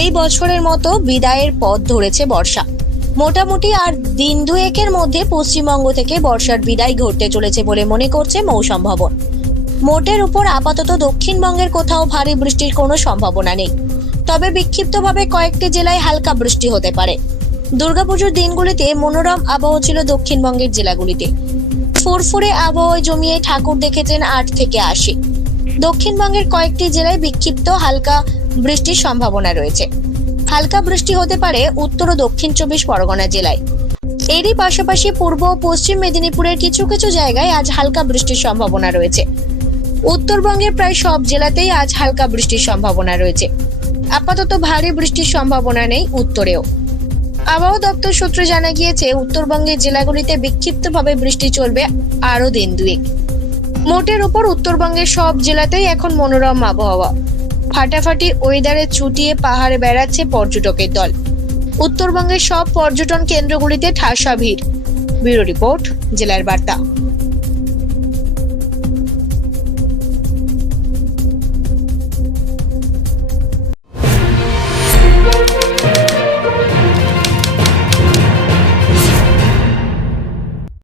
এই বছরের মতো বিদায়ের পথ ধরেছে বর্ষা। মোটামুটি আর দিন দুয়েকের মধ্যে পশ্চিমবঙ্গ থেকে বর্ষার বিদায় ঘটতে চলেছে বলে মনে করছে মৌসুম ভবন। মোটের উপর আপাতত দক্ষিণবঙ্গের কোথাও ভারী বৃষ্টির কোনো সম্ভাবনা নেই। তবে বিক্ষিপ্তভাবে কয়েকটি জেলায় হালকা বৃষ্টি হতে পারে। দুর্গাপুজোর দিনগুলিতে মনোরম আবহাওয়া ছিল দক্ষিণবঙ্গের জেলাগুলিতে। ফুরফুরে আবহাওয়ায় জমিয়ে ঠাকুর দেখেছেন আট থেকে আশি। দক্ষিণবঙ্গের কয়েকটি জেলায় বিক্ষিপ্ত হালকা বৃষ্টির সম্ভাবনা রয়েছে। হালকা বৃষ্টি হতে পারে উত্তর ও দক্ষিণ চব্বিশ পরগনা জেলায়। এরই পাশাপাশি পূর্ব ও পশ্চিম মেদিনীপুরের কিছু কিছু জায়গায় আজ হালকা বৃষ্টির সম্ভাবনা রয়েছে। উত্তরবঙ্গের প্রায় সব জেলাতেই আজ হালকা বৃষ্টির সম্ভাবনা রয়েছে। আপাতত ভারী বৃষ্টির সম্ভাবনা নেই উত্তরেও। আবহাওয়া দপ্তর সূত্রে জানা গিয়েছে, উত্তরবঙ্গের জেলাগুলিতে বিক্ষিপ্তভাবে বৃষ্টি চলবে আরও দিন দুয়েক। মোটের উপর উত্তরবঙ্গের সব জেলাতেই এখন মনোরম আবহাওয়া। ফাটাফাটি ওয়েদারে ছুটিয়ে পাহাড়ে বেড়াচ্ছে পর্যটকের দল। উত্তরবঙ্গের সব পর্যটন কেন্দ্রগুলিতে ঠাসা ভিড়। ব্যুরো রিপোর্ট, জেলার বার্তা।